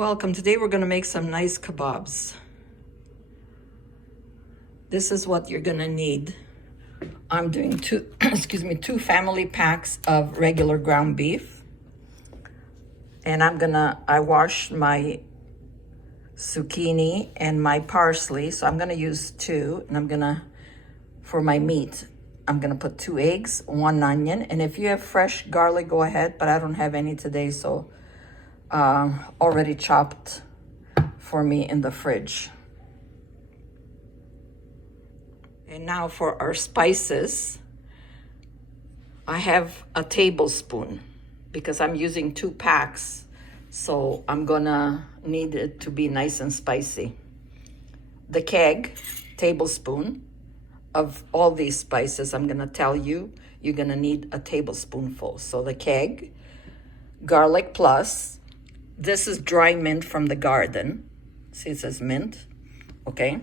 Welcome. Today we're going to make some nice kebabs. This is what you're going to need. I'm doing two family packs of regular ground beef. And I washed my zucchini and my parsley. So I'm going to use two. And for my meat, I'm going to put 2 eggs, 1 onion. And if you have fresh garlic, go ahead. But I don't have any today, so already chopped for me in the fridge. And now for our spices, I have a tablespoon because I'm using 2 packs, so I'm gonna need it to be nice and spicy. The keg, tablespoon of all these spices, I'm gonna tell you, you're gonna need a tablespoonful. So the keg, garlic plus, this is dry mint from the garden. See, it says mint, okay?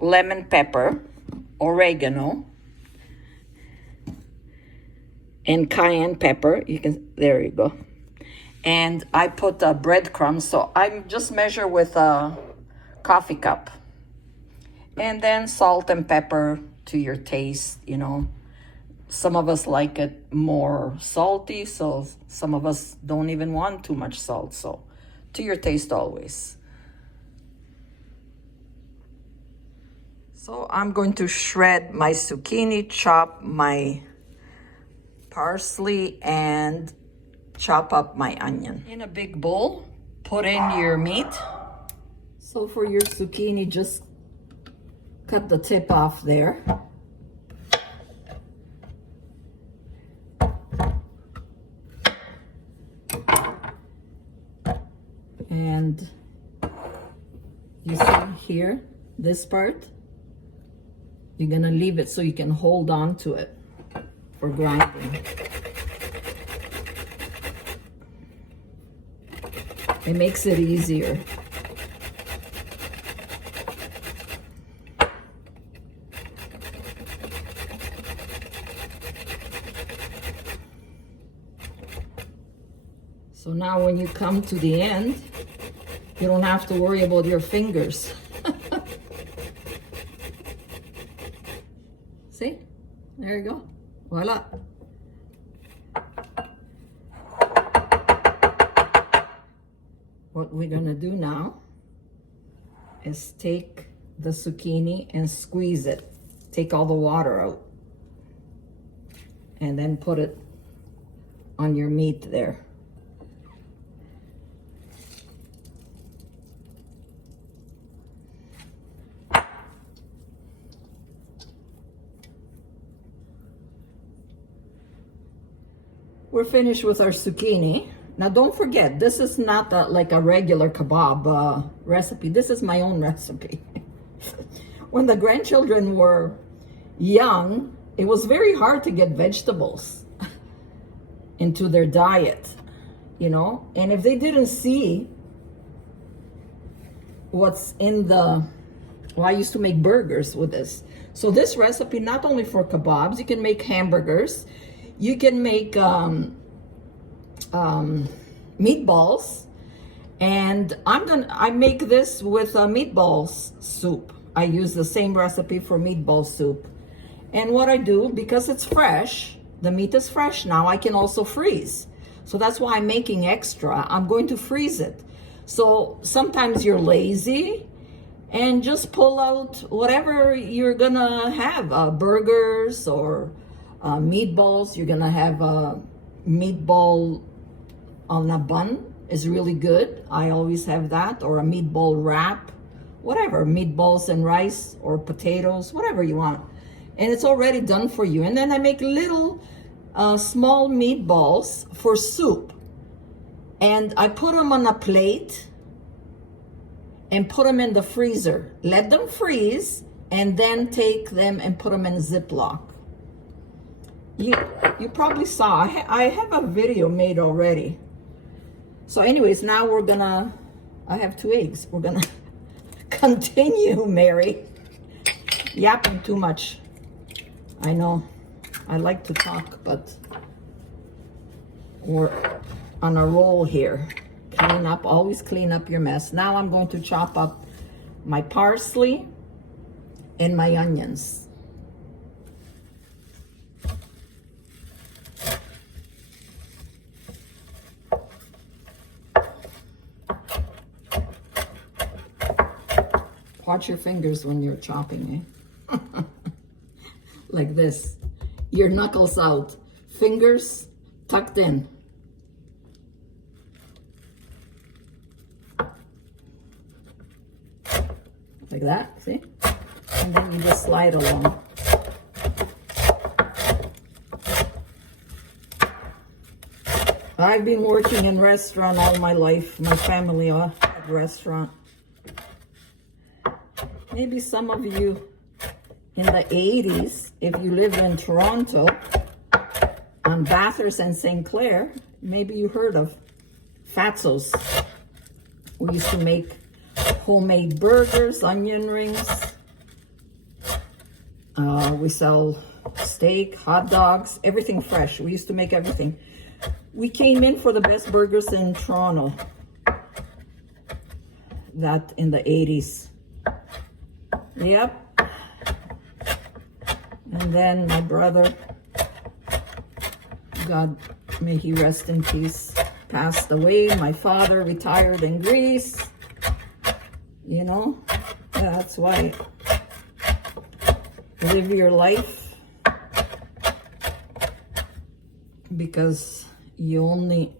Lemon pepper, oregano, and cayenne pepper. There you go. And I put breadcrumbs, so I just measure with a coffee cup. And then salt and pepper to your taste, you know. Some of us like it more salty, so some of us don't even want too much salt. So to your taste always. So I'm going to shred my zucchini, chop my parsley, and chop up my onion. In a big bowl, put in your meat. So for your zucchini, just cut the tip off there. And you see here, this part, you're gonna leave it so you can hold on to it for grinding. It makes it easier. So now when you come to the end, you don't have to worry about your fingers. See? There you go. Voila. What we're gonna do now is take the zucchini and squeeze it. Take all the water out. And then put it on your meat there. We're finished with our zucchini. Now don't forget, this is not like a regular kebab recipe. This is my own recipe. When the grandchildren were young, it was very hard to get vegetables into their diet, you know? And if they didn't see what's in well, I used to make burgers with this. So this recipe, not only for kebabs, you can make hamburgers, you can make meatballs, and I make this with meatballs soup. I use the same recipe for meatball soup. And what I do, because it's fresh, the meat is fresh now, I can also freeze. So that's why I'm making extra. I'm going to freeze it. So sometimes you're lazy and just pull out whatever you're gonna have, burgers or meatballs. You're gonna have a meatball on a bun is really good. I always have that, or a meatball wrap, whatever, meatballs and rice or potatoes, whatever you want. And it's already done for you. And then I make little small meatballs for soup. And I put them on a plate and put them in the freezer. Let them freeze and then take them and put them in Ziploc. You probably saw, I have a video made already. So anyways, now I have 2 eggs. We're gonna continue, Mary. Yapping too much. I know, I like to talk, but we're on a roll here. Clean up, always clean up your mess. Now I'm going to chop up my parsley and my onions. Watch your fingers when you're chopping, eh? Like this. Your knuckles out. Fingers tucked in. Like that, see? And then you just slide along. I've been working in restaurant all my life. My family are at restaurant. Maybe some of you in the 80s, if you live in Toronto, on Bathurst and St. Clair, maybe you heard of Fatso's. We used to make homemade burgers, onion rings. We sell steak, hot dogs, everything fresh. We used to make everything. We came in for the best burgers in Toronto. That in the 80s. Yep. And then my brother, God may he rest in peace, passed away. My father retired in Greece. You know, that's why live your life, because you only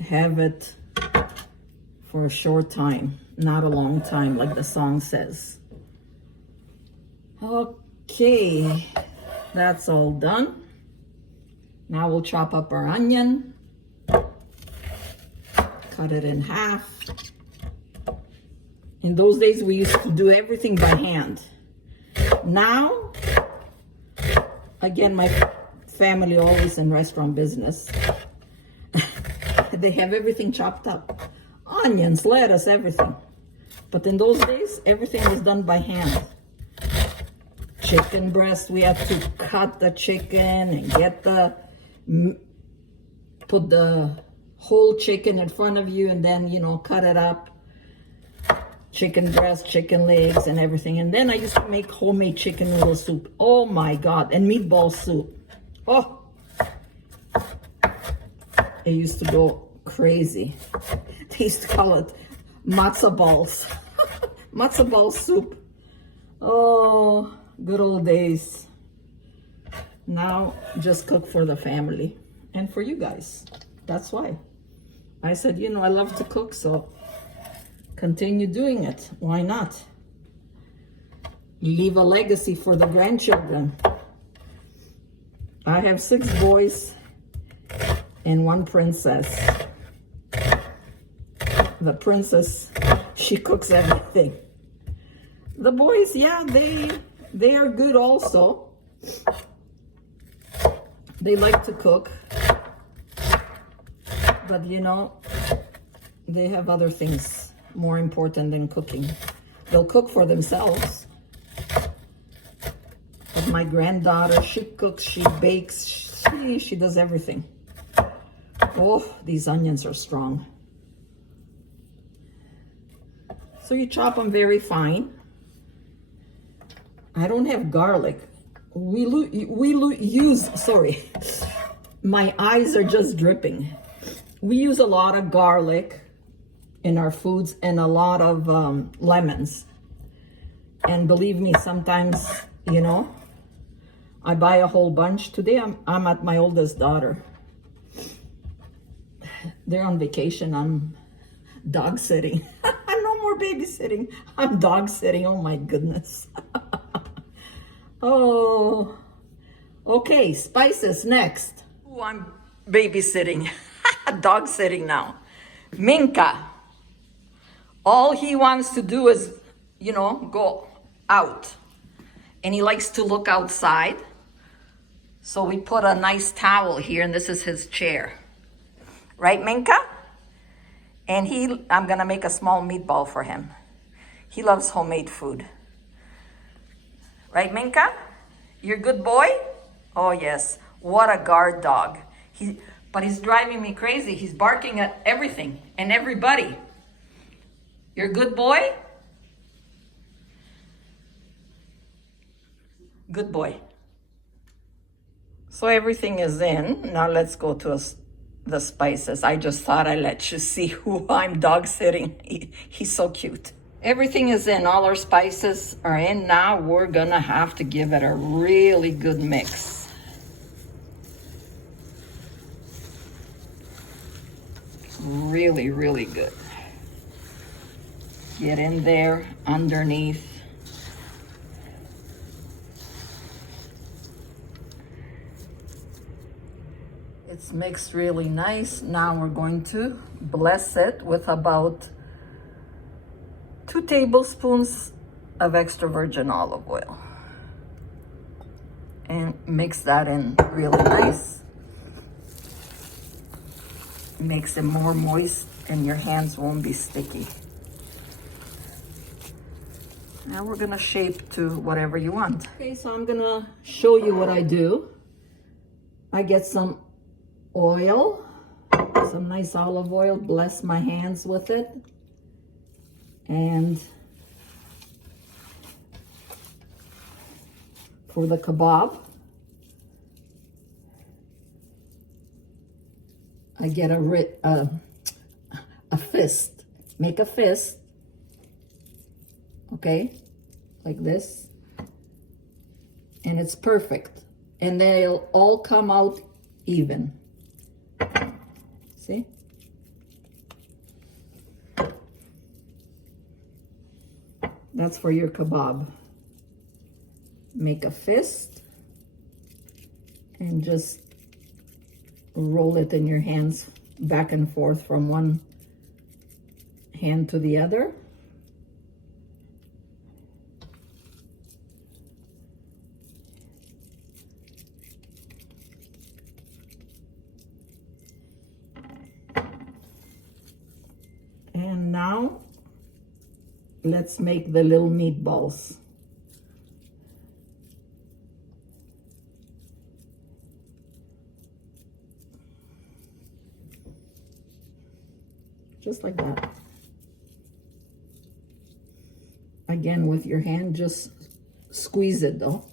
have it for a short time, not a long time, like the song says. Okay, that's all done. Now we'll chop up our onion, cut it in half. In those days, we used to do everything by hand. Now, again, my family always in restaurant business. They have everything chopped up. Onions, lettuce, everything. But in those days, everything was done by hand. Chicken breast, we had to cut the chicken and get put the whole chicken in front of you and then, you know, cut it up. Chicken breast, chicken legs, and everything. And then I used to make homemade chicken noodle soup. Oh my God. And meatball soup. Oh. It used to go crazy. They used to call it matzo balls. Matzo ball soup. Oh, good old days. Now, just cook for the family and for you guys. That's why. I said, you know, I love to cook, so continue doing it. Why not? Leave a legacy for the grandchildren. I have 6 boys and 1 princess. The princess, she cooks everything. The boys, yeah, they are good also. They like to cook. But you know, they have other things more important than cooking. They'll cook for themselves. But my granddaughter, she cooks, she bakes, she does everything. Oh, these onions are strong. So you chop them very fine. I don't have garlic. We use, sorry, my eyes are just dripping. We use a lot of garlic in our foods and a lot of lemons. And believe me, sometimes, you know, I buy a whole bunch. Today I'm at my oldest daughter. They're on vacation. I'm dog sitting. No more babysitting. I'm dog sitting. Oh my goodness. Oh, okay. Spices next. Oh, I'm babysitting. Dog sitting now. Minka. All he wants to do is, you know, go out. And he likes to look outside. So we put a nice towel here, and this is his chair. Right, Minka? And I'm gonna make a small meatball for him. He loves homemade food. Right, Minka? You're a good boy? Oh yes, what a guard dog. but he's driving me crazy. He's barking at everything and everybody. You're a good boy? Good boy. So everything is in. Now let's go to the spices. I just thought I'd let you see who I'm dog sitting. He's so cute. Everything is in. All our spices are in. Now we're gonna have to give it a really good mix. Really, really good. Get in there underneath. It's mixed really nice. Now we're going to bless it with about 2 tablespoons of extra virgin olive oil. And mix that in really nice. Makes it more moist and your hands won't be sticky. Now we're gonna shape to whatever you want. Okay, so I'm gonna show you what I do. I get some oil, some nice olive oil, bless my hands with it. And for the kebab, I get a fist, make a fist, okay, like this, and it's perfect. And they'll all come out even. See? That's for your kebab. Make a fist and just roll it in your hands back and forth from one hand to the other. And now let's make the little meatballs. Just like that. Again, with your hand, just squeeze it though.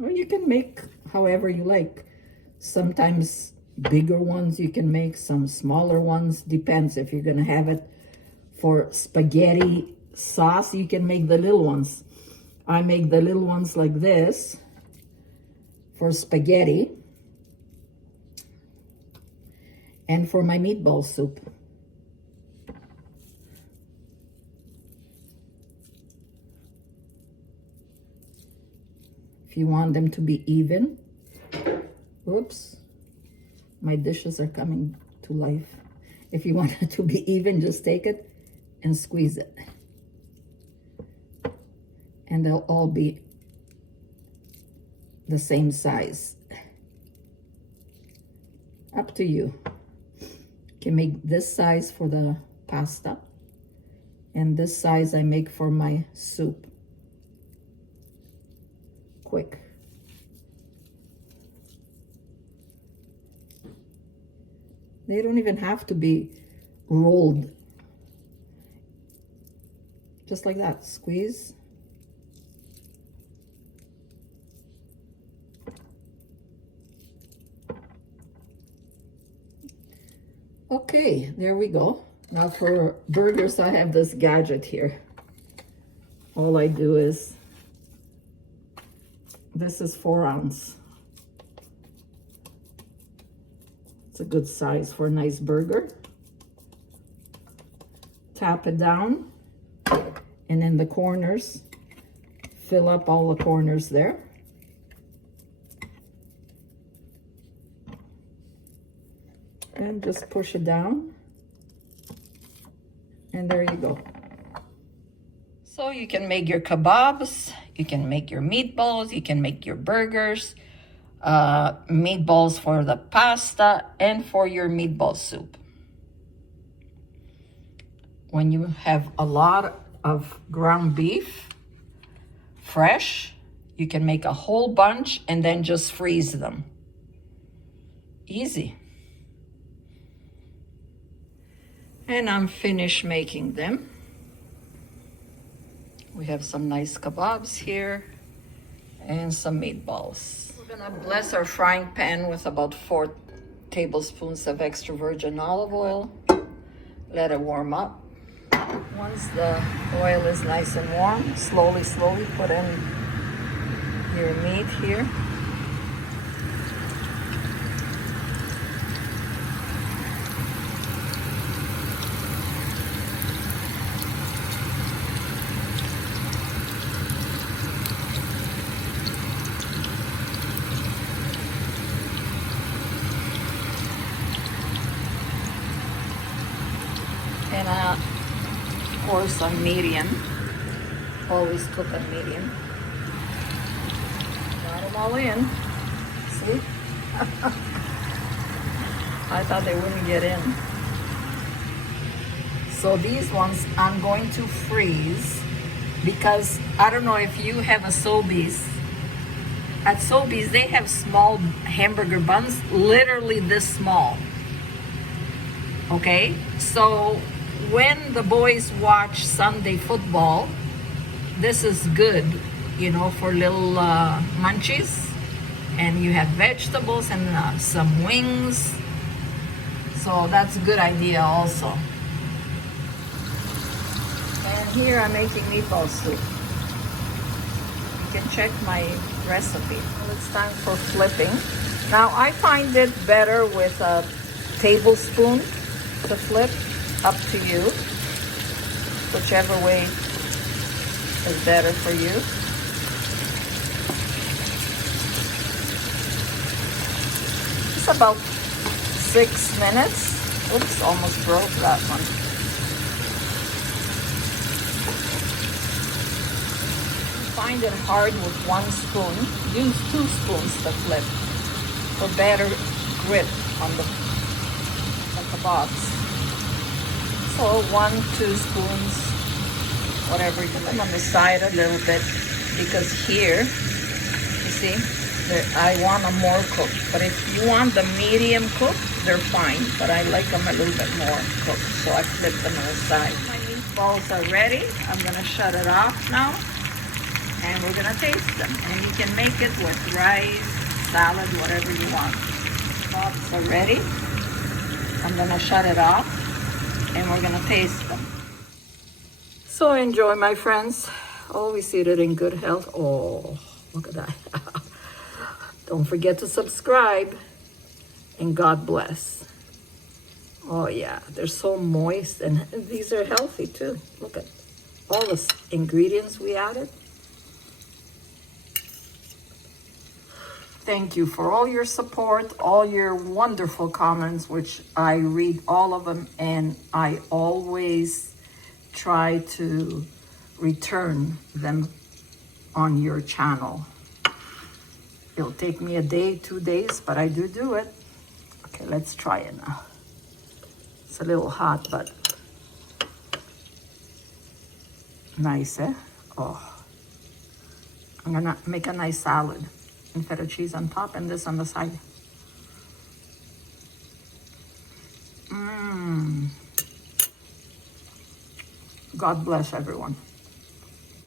Or you can make however you like. Sometimes bigger ones you can make, some smaller ones. Depends if you're gonna have it for spaghetti sauce, you can make the little ones. I make the little ones like this for spaghetti. And for my meatball soup. If you want them to be even, oops, my dishes are coming to life. If you want it to be even, just take it and squeeze it. And they'll all be the same size. Up to you. You can make this size for the pasta, and this size I make for my soup. Quick. They don't even have to be rolled. Just like that, squeeze. Okay, there we go. Now for burgers, I have this gadget here. All I do is, this is 4 ounce. It's a good size for a nice burger. Tap it down, and in the corners, fill up all the corners there. And just push it down, and there you go. So you can make your kebabs, you can make your meatballs, you can make your burgers, meatballs for the pasta, and for your meatball soup. When you have a lot of ground beef, fresh, You can make a whole bunch and then just freeze them. Easy. And I'm finished making them. We have some nice kebabs here and some meatballs. We're gonna bless our frying pan with about 4 tablespoons of extra virgin olive oil. Let it warm up. Once the oil is nice and warm, slowly put in your meat here. And of course on medium. Always cook on medium. Got them all in. See? I thought they wouldn't get in. So these ones I'm going to freeze because I don't know if you have a Sobeys. At Sobeys they have small hamburger buns, literally this small. Okay? So when the boys watch Sunday football, this is good, you know, for little munchies. And you have vegetables and some wings. So that's a good idea also. And here I'm making meatball soup. You can check my recipe. Well, it's time for flipping. Now I find it better with a tablespoon to flip. Up to you, whichever way is better for you. It's about 6 minutes. Oops, almost broke that one. Find it hard with 1 spoon. Use 2 spoons to flip for better grip on the kebabs. So 1-2 spoons, whatever. Put them on the side a little bit because here, you see, I want them more cooked. But if you want them medium cooked, they're fine. But I like them a little bit more cooked, so I flip them on the side. My meatballs are ready. I'm gonna shut it off now, and we're gonna taste them. And you can make it with rice, salad, whatever you want. Kebabs are ready. I'm gonna shut it off. And we're gonna taste them. So enjoy, my friends. Always eat it in good health. Oh, look at that. Don't forget to subscribe. And God bless. Oh yeah, they're so moist and these are healthy too. Look at all the ingredients we added. Thank you for all your support, all your wonderful comments, which I read all of them, and I always try to return them on your channel. It'll take me a day, 2 days, but I do it. Okay, let's try it now. It's a little hot, but nice, eh? Oh, I'm gonna make a nice salad. And feta cheese on top and this on the side. God bless everyone.